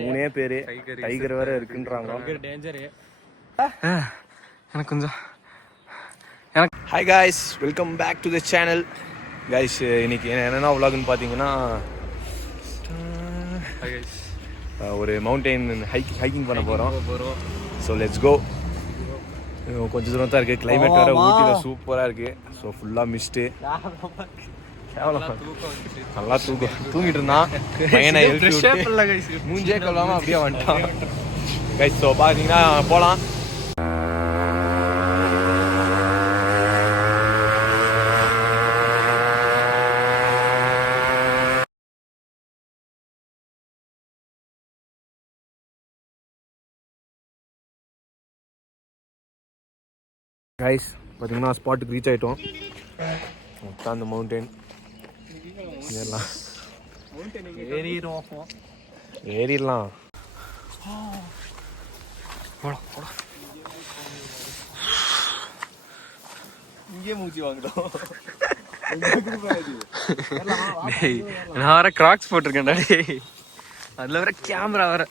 மூணே பேரு டைகர் வேற இருக்குன்றாங்க. எனக்கு கொஞ்சம் hi guys, welcome back to the channel. Guys, இன்னைக்கு என்னென்ன விலாகுன்னு பார்த்தீங்கன்னா ஒரு மவுண்டெயின் ஹைக்கிங் பண்ண போகிறோம். So let's go. கொஞ்சம் தூரம் தான் இருக்குது. கிளைமேட் வேறு ஊட்டியில் சூப்பராக இருக்குது. ஸோ ஃபுல்லாக மிஸ்ட்டு. நல்லா தூங்கிட்டு இருந்தான் பையனை மூஞ்சே கொள்ளாமல் அப்படியே வந்துட்டான். கைஸ், ஸோ பார்த்தீங்கன்னா போகலாம். கைஸ், பார்த்தீங்கன்னா ஸ்பாட்டுக்கு ரீச் ஆகிட்டோம். அந்த மவுண்டெயின் ஏறிடலாம். இங்கே மூச்சு வாங்கிட்டோம். நான் வர கிராக்ஸ் போட்டிருக்கேன்டா. அதில் வர கேமரா வர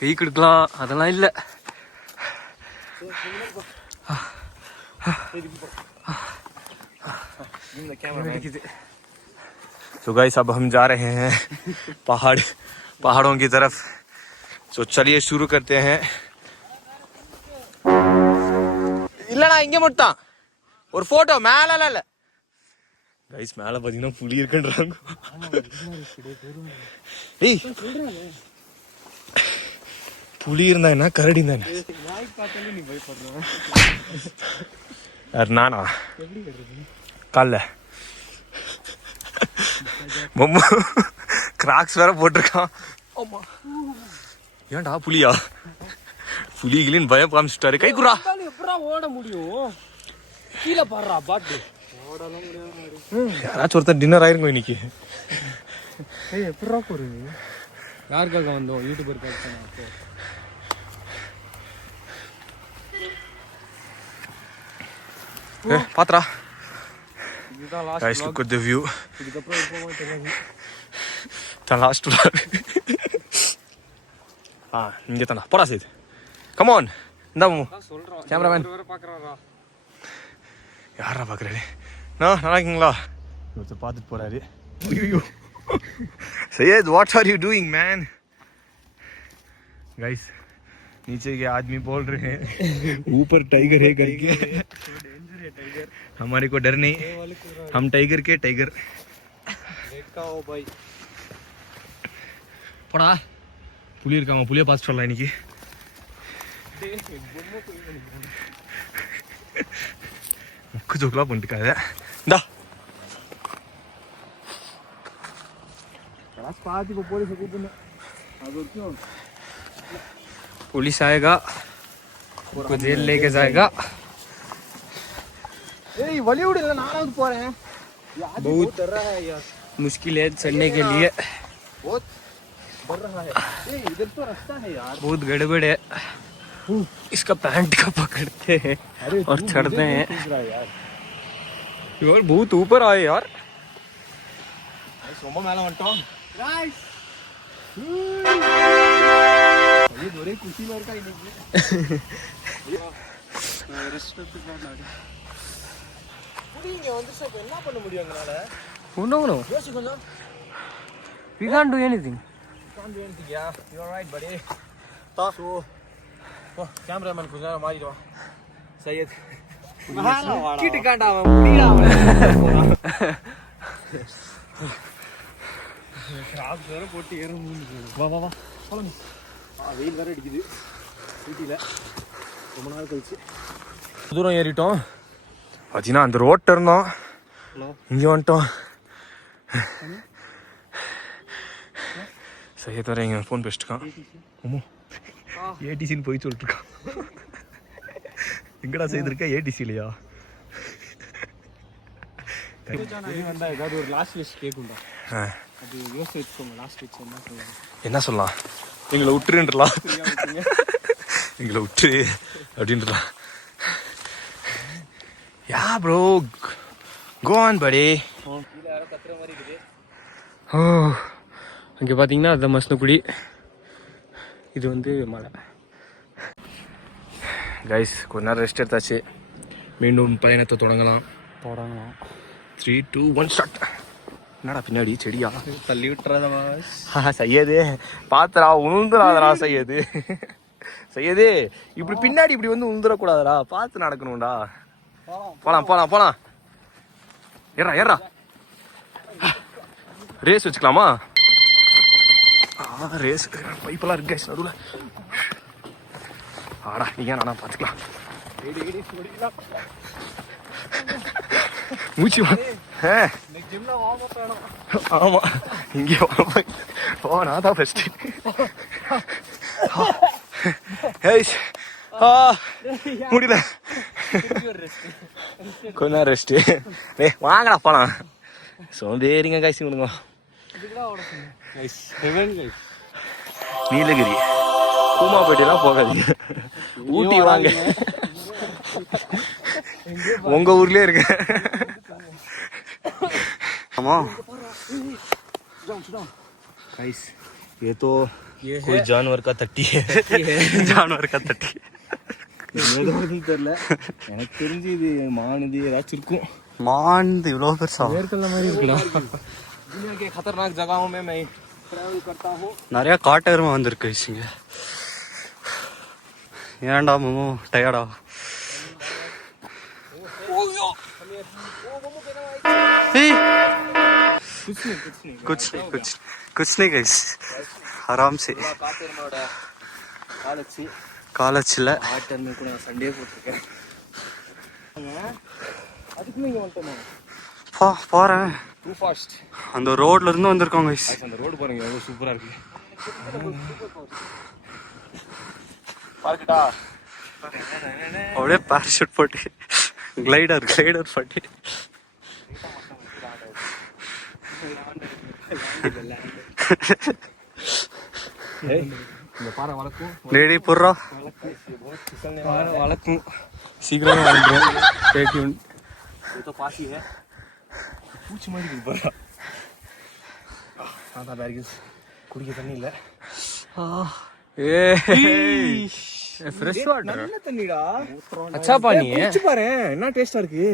கை கொடுக்கலாம், அதெல்லாம் இல்லை. तो गाइस, अब हम जा रहे हैं पहाड़ों की तरफ. तो चलिए शुरू करते हैं. இல்லடா, இங்க மட்டும் ஒரு போட்டோ மேல இல்ல. गाइस, மேல பாத்தீங்கன்னா புலி இருக்குன்றாங்க. ஏய், புலி இருந்தா என்ன, கரடி இருந்தா என்ன? நானா கால்ல மம்மு கிராக்ஸ் வேற போட்டிருக்கான். ஏன்டா புலியா? புலிகளின் பயம் காமிச்சிட்டாரு. கை குறா, ஓட முடியும். கீழே பாடுறா பாட்டு. யாராச்சும் ஒருத்தர் டின்னர் ஆயிருங்க இன்னைக்கு. எப்படா போறீங்க? யாருக்காக வந்தோம்? யூடியூபருக்காக. Patra. Guys, look at the view. The last vlog. இங்க தானா போடா சேது. Come on. இந்தா சொல்றோம். கேமராமேன் யாரா பாக்குறாரு? நல்லா இருக்கீங்களா? ஒருத்தர் பார்த்துட்டு போறாரு. ஐயோ Syed, what are you doing man? Guys, नीचे के आदमी बोल रहे हैं ऊपर टाइगर है करके. हमारे को डर नहीं, हम टाइगर के टाइगर. போடா, புலி இருக்காங்க. புலியை பார்த்து சொல்லலாம் இன்னைக்கு. முக்கு ஜோக்கெலாம் பண்ணிட்டுக்காத. இந்தா पुलिस आएगा, उसको जेल लेके जाएगा. बहुत मुश्किल है चढ़ने के लिए. बहुत गड़बड़ है. इसका पैंट का पकड़ते हैं और चढ़ते हैं. यार बहुत ऊपर आए यार. We can't do anything. Yeah, you're right, buddy. So, cameraman कुछ ना मारी दो. सैयद. किट कांडा मुड़ीडा. கிராப் வேற போட்டு ஏற முடியல. வா வா வா போலாம். வெயில் வேற அடிக்குது ஊட்டில. ரொம்ப நாள் கழிச்சு தூரம் ஏறிட்டோம். பார்த்தீங்கன்னா அந்த ரோட்டில் இருந்தோம், இங்கே வந்துட்டோம். சையத் வர இங்கே ஃபோன் பேசிட்டுருக்கான். ஆமாம் ஏடிசின்னு போய் சொல்லிட்டுருக்கான். எங்கடா செய்திருக்க ஏடிசி இல்லையா? ஏதாவது ஒரு லாஸ்ட் லிஸ்ட் கேட்கும்டா. அது யோசிச்சு வச்சுக்கோங்க. லாஸ்ட் லிஸ்ட் என்ன சொல்லலாம்? என்ன சொல்லலாம்? எங்களை விட்டுருன்றலாம். எங்களை விட்டு அப்படின்றலாம். யா ப்ரோ கோ ஆன் படி. ஓ இங்கே பார்த்தீங்கன்னா அது மசனக்குடி. இது வந்து மலை. கைஸ் கொஞ்ச நேரம் ரெஸ்ட் எடுத்தாச்சு. மீண்டும் பயணத்தை தொடங்கலாம். 3, 2, 1 ஸ்டார்ட். என்னடா பின்னாடி செடியா? தள்ளி விட்டுறதா செய்யது பாத்துறா உளுந்துடாதரா செய்யது. செய்யது இப்படி பின்னாடி இப்படி வந்து உளுந்துடக்கூடாதரா, பார்த்து நடக்கணும்டா. போலாம் போலாம் போலாம். ஏறா ஏறா. ரேஸ் வச்சுக்கலாமா? ரேஸ் பைப்பெல்லாம் இருக்கு கைஸ் நடுவில். ஆடா நீங்க நானா பார்த்துக்கலாம். மூச்சு ஆமா இங்கே ஓ நான் தான் ஃபர்ஸ்ட். முடியல கொஞ்ச நேரம் ரெஸ்ட். வாங்கடா போலாம். சோம்பேறிங்க கைஸ் கொடுங்க. நீலகிரி கூமாப்பேட்டையெல்லாம் போகாதீங்க, ஊட்டி வாங்க. உங்க ஊர்லயே இருக்கு. ஆமா गाइस ये तो कोई जानवर का टट्टी है. जानवर का टट्टी தெரியல. எனக்கு தெரிஞ்சு இது மான் இது ஏதாச்சும் இருக்கும். மான் இவ்வளோ பெருசா ஏற்கல்ல மாதிரி இருக்கலாம். दुनिया के खतरनाक जगहों में मैं ट्रैवल करता हूँ. நிறைய காட்டெருமை வந்திருக்கு இங்க. ஏன்டா மமோ டயர்டா? कुछ नहीं गाइस आराम से காலச்சில ஆட்டர்மே கூட சண்டே போட்டுருக்கேன். அதுக்கு நீங்க வந்துட்டோம். போறேன் டூ ஃபாஸ்ட். அந்த ரோட்ல இருந்து வந்திருக்கோம் गाइस. அந்த ரோட் பாருங்க எவ்வளவு சூப்பரா இருக்கு. பார்க்கடா அப்படியே பேராஷூட் போட்டு கிளைடர் போட்டு லேடி போடுறோம். வளர்க்கும் சீக்கிரமா வளர்ந்துரும். பாசி பூச்சி மாதிரி இருக்கு போறா. குடிக்க தண்ணி இல்லை. ஃப்ரெஷ் வாட்டர் நல்ல தண்ணிடா. அச்சா பானி குடிச்சு பாரு என்ன டேஸ்டா இருக்கு.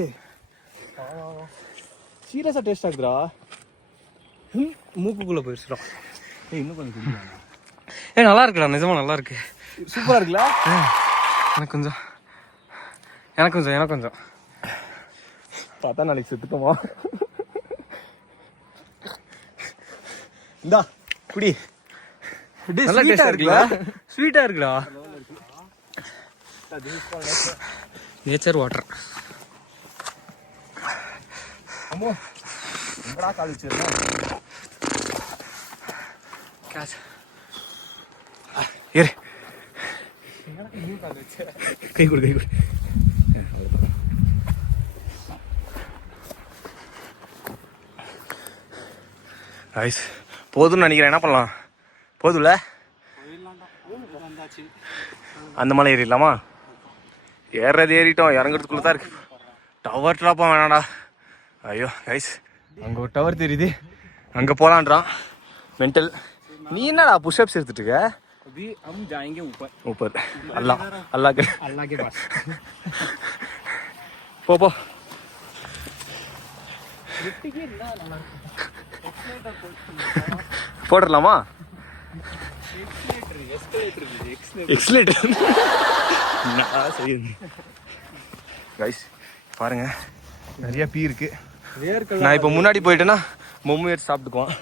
சீரியஸா டேஸ்டா இருக்குடா. மூக்குக்குள்ள போயிடுச்சுடா. இன்னும் கொஞ்சம் குடிக்கலாம். நல்லா இருக்குடா, நிஜமா நல்லா இருக்கு. சூப்பரா இருக்குல்ல. எனக்கு கொஞ்சம் பார்த்தா நாளைக்கு செத்துக்குமா. இந்தா குடி. நல்லா டேஸ்டா இருக்குல்ல. ஸ்வீட்டா இருக்குடா. Nature water. அம்மா எங்கடா கால் வச்சிருந்தா காசு ஏறு. கை கொடு ஐஸ் போதும்னு நினைக்கிறேன். என்ன பண்ணலாம்? போதும்ல. அந்த மலை ஏறிடலாமா? ஏறது ஏறிட்டோம், இறங்குறதுக்குள்ள தான் இருக்கு. டவர் ட்ராப்பா வேணாடா. ஐயோ கைஸ் அங்கே ஒரு டவர் தெரியுது, அங்கே போகலான்றான் மென்டல். நீ என்னடா புஷ்அப்ஸ் எடுத்துட்டு இருக்க? अभी हम जाएंगे ऊपर अल्लाह के पास. போ போடலாமா? எக்ஸ்லேட்டர் கைஸ் பாருங்க நிறைய பீ இருக்கு. நான் இப்போ முன்னாடி போயிட்டேன்னா மொம்மு எடுத்து சாப்பிட்டுக்குவான்.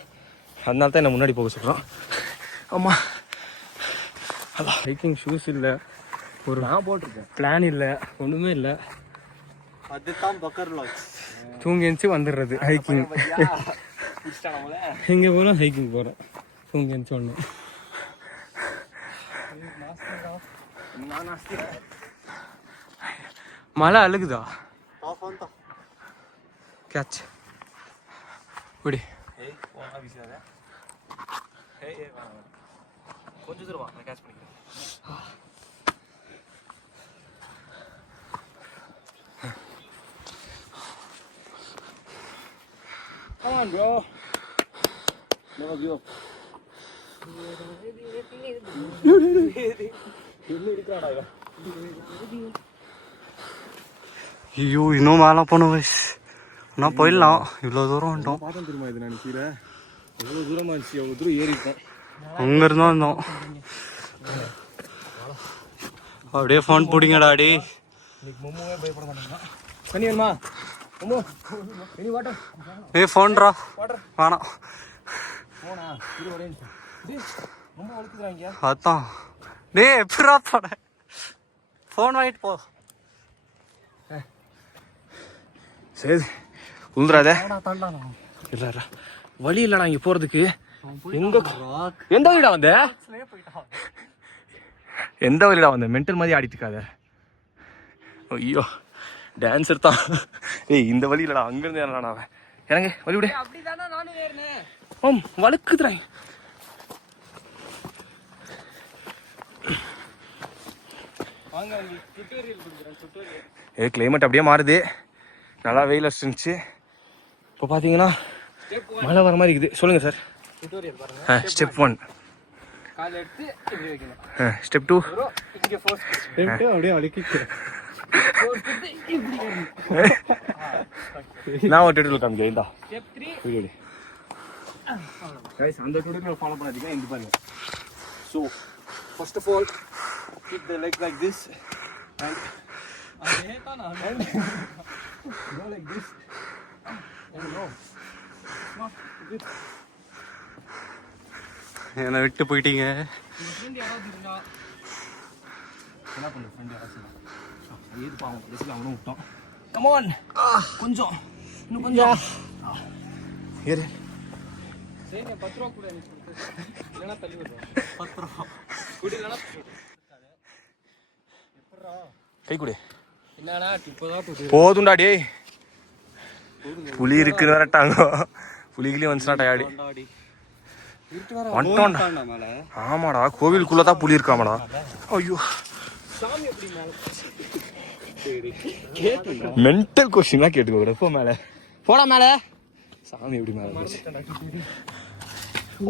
அதனால தான் என்ன முன்னாடி போக சொல்கிறான். ஆமாம் ஹைக்கிங் ஷூஸ் இல்லை, ஒரு நான் போட்டிருக்கேன், பிளான் இல்லை, ஒன்றுமே இல்லை. அதுதான் பக்கர் லாக்ஸ். தூங்கி எழுந்துச்சு வந்துடுறது ஹைக்கிங். எங்கே போகிறோம்? ஹைக்கிங் போகிறோம். தூங்கி சொன்னேன் மழை அழுகுதா கேட்ச் விடி கொஞ்சம் தூரம் வா நான் கேட்ச் பண்ணிக்கிறேன் Come on, bro. Never give up. ஐயோ இன்னும் மேலே போகணும் வயசு இன்னும் போயிடலாம் இவ்வளோ தூரம் வந்துட்டோம். பார்த்தோம் தெரியுமா இது நான் கீழே எவ்வளோ தூரமாக இருந்துச்சு எவ்வளோ தூரம் ஏறிட்டேன். அங்கே இருந்தோம் இருந்தோம் அப்படியே ஃபோன் பிடிங்கடா அடி. இன்னைக்கு மொம்முவே பயப்பட மாட்டாங்க. தண்ணி வேணுமா மொம்மு? Any water? ஏய் ஃபோன்ரா வேணாம். போனா இது ஒரே ரொம்ப வழுக்குறாங்க. அதான் டேய் எப்படா போட ஃபோன் வாங்கிட்டு போ. சரி உழுந்துடாத. இல்ல வழி இல்லடா இங்க போறதுக்கு. எங்க எந்த வழிடா வந்த? எந்த வழிடா வந்த? மென்டல் மாதிரி ஆடிட்டு இருக்காத. ஐயோ டான்ஸர் தான். ஏய் இந்த வழி இல்லடா, அங்கிருந்து ஏறலாம். அவன் எனக்கு வழி விடு. அப்படிதானா நானும் ஏறினேன். ஓம் வழுக்குதுறாங்க. வாங்க உங்களுக்கு டுட்டோரியல் கொடுக்குறேன். டுட்டோரியல். ஏ கிளைமேட் அப்படியே மாறுது. நல்லா வெயில் அடிச்சிருந்துச்சு. இப்போ பார்த்தீங்கன்னா மழை வர மாதிரி இருக்குது. சொல்லுங்க சார். டுட்டோரியல் பாருங்க. ஸ்டெப் 1 கால் எடுத்து இப்படி வைக்கணும். ஸ்டெப் 2 ப்ரோ இங்க ஃபோர்ஸ் எடுத்து அப்படியே அழுக்கிக்கிறேன். நான் ஒரு டுட்டோரியல் காமிக்கிறேன். இந்தா ஸ்டெப் 3 வீடியோ गाइस அந்த டுட்டோரியல் ஃபாலோ பண்ணாதீங்க. இந்த பாருங்க. So first of all keep the leg like this and அதே தான் நான் go like this and no not good. என்னை விட்டு போயிட்டீங்க. ஃப்ரெண்ட் யாராவது இருந்தா என்ன பண்ணு ஃப்ரெண்ட் யாராச்சும் ஏது பாவம் பஸ்ல அவனும் விட்டான். கம் ஆன் கொஞ்சம் இன்னும் கொஞ்சம் ஏறு. சரி 10 ரூபா கூட எனக்கு இல்லைன்னா தள்ளி விடுறேன். 10 ரூபா குடி இல்லைன்னா எப்படா கை கொடு. என்னடா இப்போதான் போதும்டா டேய். புலி இருக்குன்னு வரட்டாங்க. புலிகிலி வந்துச்சுனா டயாடி வந்துட்டோம்டா. ஆமாடா கோவிலுக்குள்ளதான் புலி இருக்காமடா. ஐயோ சாமி எப்படி மேல மென்டல் கொஸ்டின்லாம் கேட்டுக்கோ. எப்போ மேல போடா மேல சாமி எப்படி மேல போச்சு?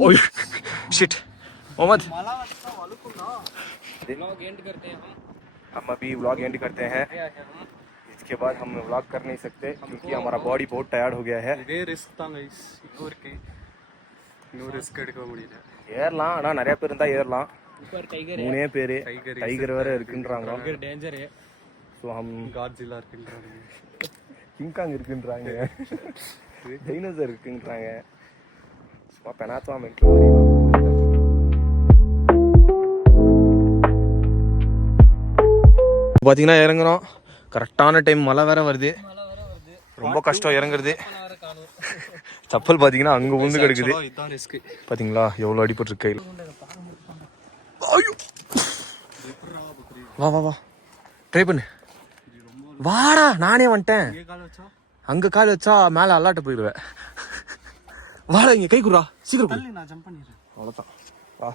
Oh shit Mohammad vlog end करते हैं हम अभी व्लॉग एंड करते हैं. इसके बाद हम व्लॉग कर नहीं सकते क्योंकि हमारा बॉडी बहुत टायर्ड हो गया है. இதே ரிஸ்க் தான் கைஸ். இப்போ இருக்கு இன்னும் ரிஸ்க் எடுக்க முடியல. ஏறலாம் ஆனால் நிறைய பேர் இருந்தால் ஏறலாம். ऊपर टाइगर 3 பேர் டைகர் வேற இருக்குன்றாங்க. टाइगर डेंजर है. ஸோ हम காட்ஜிலா இருக்குன்றாங்க. கிங்காங் இருக்குன்றாங்க. டைனோசர் இருக்குன்றாங்க. சும்மா பெனாத்துவா மென்டல் மாதிரி. பார்த்தீங்கன்னா இறங்குறோம். கரெக்டான டைம் மழை வேற வருது. ரொம்ப கஷ்டம் இறங்குறது. சப்பல் பார்த்தீங்கன்னா அங்கே உந்து கிடக்குது. இதுதான் ரிஸ்க். பார்த்தீங்களா எவ்வளோ அடிபட்டு கையில். வா வா வா ட்ரை பண்ணு. வாடா நானே வந்துட்டேன். அங்கே கால் வச்சா மேலே அல்லாட்ட போயிடுவேன். வாடா இங்கே கை குடுறா சீக்கிரம். நான் ஜம்ப் பண்ணிடுறேன். அவ்வளோதான் வா.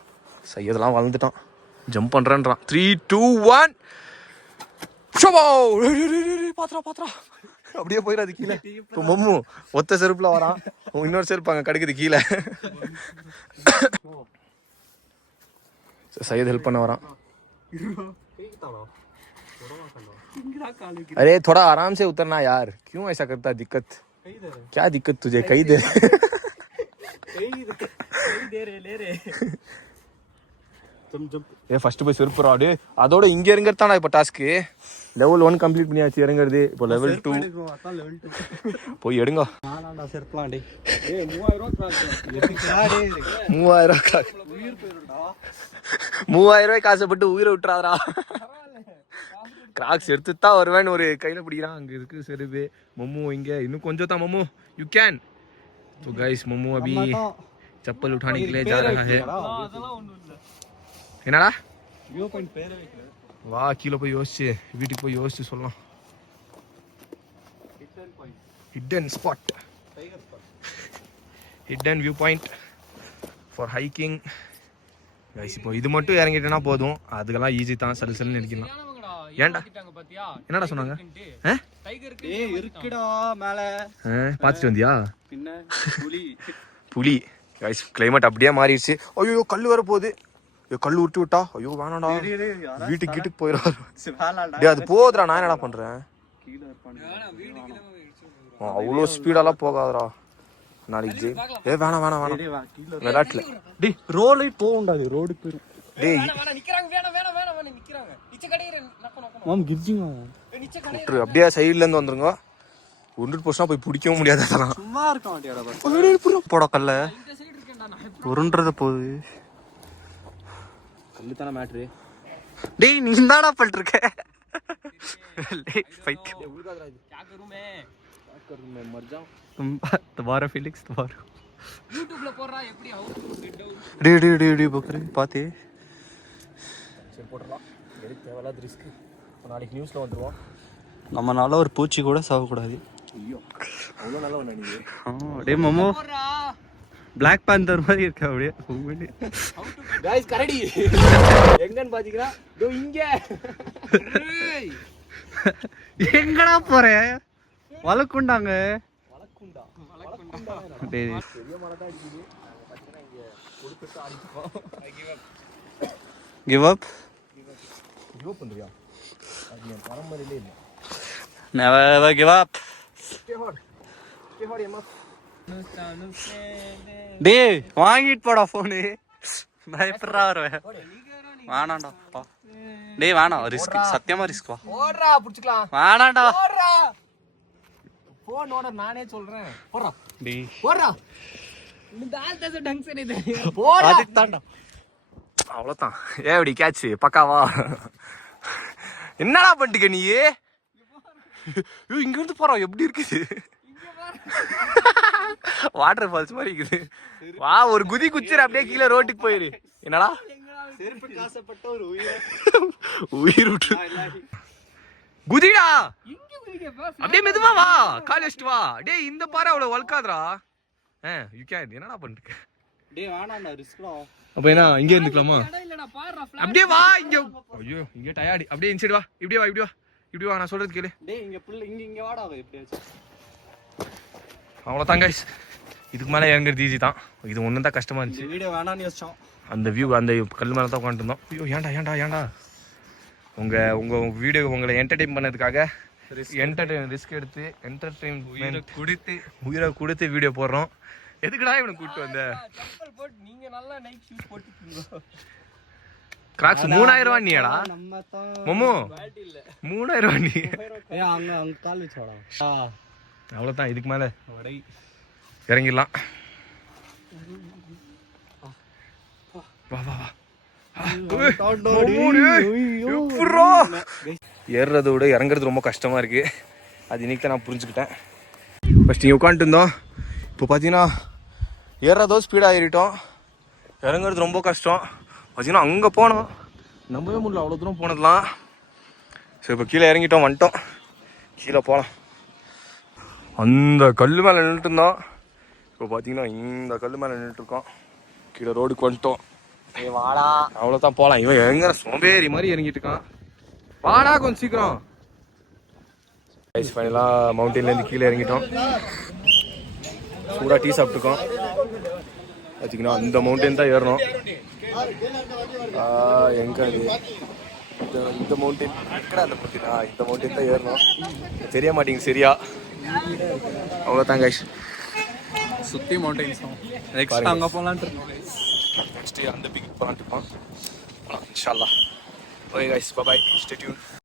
சையதெல்லாம் வளர்ந்துட்டான். ஜம்ப் பண்ணுறேன்றான். 3 2 1 ஷோபோ. பாத்திரா பாத்திரா அப்படியே போயிடாது கீழே. இப்போ மம்மு ஒத்த செருப்புல வரான். இன்னொரு செருப்பு அங்கே கிடைக்குது கீழே. சையத் ஹெல்ப் பண்ண வரான். अरे थोड़ा आराम से उतरना यार. क्यों ऐसा करता? दिक्कत क्या दिक्कत तुझे? कही दे ஏ ஃபர்ஸ்ட் போய் செருப்பு ராடு. அதோட இங்க இறங்குறதானா இப்போ டாஸ்க். லெவல் 1 கம்ப்ளீட் பண்ணியாச்சு. இறங்குறது இப்போ லெவல் 2 போய் எடுங்க. 3000 ரூபாய்க்கு ஆசைப்பட்டு உயிரை விட்டுறாதா. கிராக்ஸ் எடுத்து தான் வருவேன்னு ஒரு கையில பிடிக்கிறான். அங்க இருக்கு செருப்பு. மம்மு இங்க இன்னும் கொஞ்சம் தான். மம்மு யூ கேன். तो गाइस मम्मू अभी चप्पल उठाने के लिए जा रहा है என்னடா வியூ பாயிண்ட் பேரே வைக்கல வா கீழ போய் யோசிச்சு வீட்டுக்கு போய் யோசிச்சு சொல்லலாம் hidden spot hidden view point for hiking guys இப்போ இது மட்டும் இறங்கிட்டேன்னா போதும் அதுக்கெல்லாம் ஈஸி தான் சல்சல்னு நினைக்கலாம் ஏன்டா என்னடா சொன்னாங்க ஏய் இருக்குடா மேல பார்த்துட்டு வந்தியா பின்ன புலி புலி கைஸ் கிளைமேட் அப்படியே மாறிடுச்சு ஐயோ கல் வர போகுது கல் விட்டு விட்டா ஐயோ வேணாடா வீட்டுக்கு போயிடுவாரு டேய் அது போகுதுடா நான் என்னடா பண்றேன் அவ்வளோ ஸ்பீடெல்லாம் போகாதடா நாளைக்கு வேணாம் விளையாட்டுல டேய் ரோலை போகும்டாது ரோடு போயிடும் டேய் மாம் கிப்ஜிங்க விட்டுரு அப்படியே சைடுல இருந்து வந்துருங்க 100% போய் பிடிக்கவும் முடியாது அதெல்லாம் சும்மா இருக்க மாட்டியாடா போட கல்ல உருண்டறது போகுது கல்லு தானே மேட்ரு டேய் நீ என்னடா பண்ணிட்டு இருக்க तुम्हारा फीलिंग्स तुम्हारा யூடியூப்ல போறா எப்படி डे बकरे பாத்தே சரி போடலாம் எதுக்கு தேவையில்லாத ரிஸ்க் நாளைக்கு நியூஸ்ல வந்துருவோம் நம்மனால ஒரு பூச்சி கூட சாவ கூடாது ஐயோ அவ்வளோ நல்லா ஒன்று நீங்க டே மமோ பிளாக் பேந்தர் மாதிரி இருக்க அப்படியே गाइस கரடி எங்கன்னு பாத்தீங்கன்னா இதோ இங்க எங்கடா போற வலக்குண்டாங்க டேய் பெரிய மழை தான் அடிக்குது பச்சனை இங்க கொடுத்துட்டு அடிச்சுப்போம் கிவ் அப் பண்றியா அது என் பரம்பரையிலே இல்லை never give up டேய் வாங்கிட்டு போடா போனு நான் எப்படா வருவேன் வேணாண்டா பா டேய் வேணாம் ரிஸ்க் சத்தியமா ரிஸ்க் வா போடுறா புடிச்சுக்கலாம் வேணாண்டா போடுறா போன் ஓட நானே சொல்றேன் போடுறா டேய் போடுறா இந்த ஆள் தசை டங்க் சரி இது போடுறா அதுக்கு தாண்டா அவ்வளோதான் ஏன் இப்படி கேட்ச் பக்காவா என்னடா பண்ணிட்டுக்க நீ இங்க இருந்து போறோம் எப்படி இருக்குது வாட்டர் ஃபால்ஸ் மாதிரி இருக்குது வா ஒரு குதி குச்சிர அப்படியே கீழே ரோட்டுக்கு போயிரு என்னடா செருப்பு காசப்பட்ட ஒரு உயிர் விட்டு குதிடா அப்படியே மெதுவா வா கால் வச்சுட்டு வா டேய் இந்த பாரு அவ்வளவு வளர்க்காதடா யூ கேன் என்னடா பண்ணிட்டு டேய் வேணாண்டா ரிஸ்க்டா அப்ப என்ன இங்கே இருந்துக்கலாமா இல்லடா பாருடா அப்படியே வா இங்க ஐயோ இங்க டயர்ட் அப்படியே இன்சைடு வா இப்படி வா நான் சொல்றது கேளு டேய் இங்க புள்ள இங்க வாடா எப்படியாச்சு அவ்வளோதான் கைஸ் இதுக்கு மேலே இறங்குறது ஈஸி தான் இது ஒன்று தான் கஷ்டமா இருந்துச்சு வீடியோ வேணாம்னு யோசிச்சோம் அந்த வியூ அந்த கல் மேலே தான் உட்காந்துருந்தோம் ஐயோ ஏன்டா உங்கள் வீடியோ உங்களை என்டர்டெயின் பண்ணதுக்காக ரிஸ்க் எடுத்து என்டர்டெயின்மெண்ட் உயிரை கொடுத்து வீடியோ போடுறோம் எதுக்குடா இவனை கூப்பிட்டு வந்த செப்பல் போட்டு நீங்க நல்லா நைட் ஷூஸ் போட்டுட்டீங்க கிராக்ஸ் 3000 ரூபா நீடா நம்ம தான் மொமோ 3000 ரூபா நீ ஏய் அங்க கால் வச்சோடா அவ்வளோதான் இதுக்கு மேலே இறங்கிடலாம் வா ஏறுறத விட இறங்குறது ரொம்ப கஷ்டமா இருக்கு அது இன்னைக்கு தான் நான் புரிஞ்சுக்கிட்டேன் ஃபர்ஸ்ட் இங்கே உட்காந்துட்டு இருந்தோம் இப்போ பார்த்தீங்கன்னா ஏறுறதோ ஸ்பீடாக ஏறிட்டோம் இறங்குறது ரொம்ப கஷ்டம் பார்த்தீங்கன்னா அங்கே போனோம் நம்பவே முடியல அவ்வளோ தூரம் போனதுலாம் சரி இப்போ கீழே இறங்கிட்டோம் வந்துட்டோம் கீழே போகலாம் அந்த கல் மேலே நின்றுட்டு இருந்தோம் இப்போ பார்த்தீங்கன்னா இந்த கல் மேலே நின்றுட்டுருக்கோம் கீழே ரோடுக்கு வந்துட்டோம் வாடா அவ்வளோதான் போகலாம் இவன் எங்கிற சோம்பேறி மாதிரி இறங்கிட்டு இருக்கான் வாடா கொஞ்சம் சீக்கிரம் ஃபைனலாக மவுண்டெயின்லேருந்து கீழே இறங்கிட்டோம் சூடாக டீ சாப்பிட்டுருக்கோம் வச்சுக்கணும் அந்த மவுண்டெயின் தான் ஏறணும் எங்கே அது இந்த மவுண்டெயின் அந்த மவுண்டெயின் இந்த மவுண்டெயின் தான் ஏறணும் தெரிய மாட்டேங்குது சரியா அவ்வளோதான் கைஸ் சுத்தி மவுண்டன்ஸ் நெக்ஸ்ட் அங்க போலாம்னு இருக்கோம் நெக்ஸ்ட் அந்த பிக் போலாம்னு இருக்கோம் இன்ஷா அல்லாஹ் okay guys bye stay tune